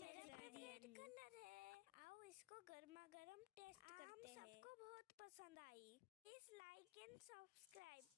मेरा favourite colour है। आओ इसको गर्मा गर्म टेस्ट करते हैं। सबको बहुत पसंद आई। Please like and subscribe.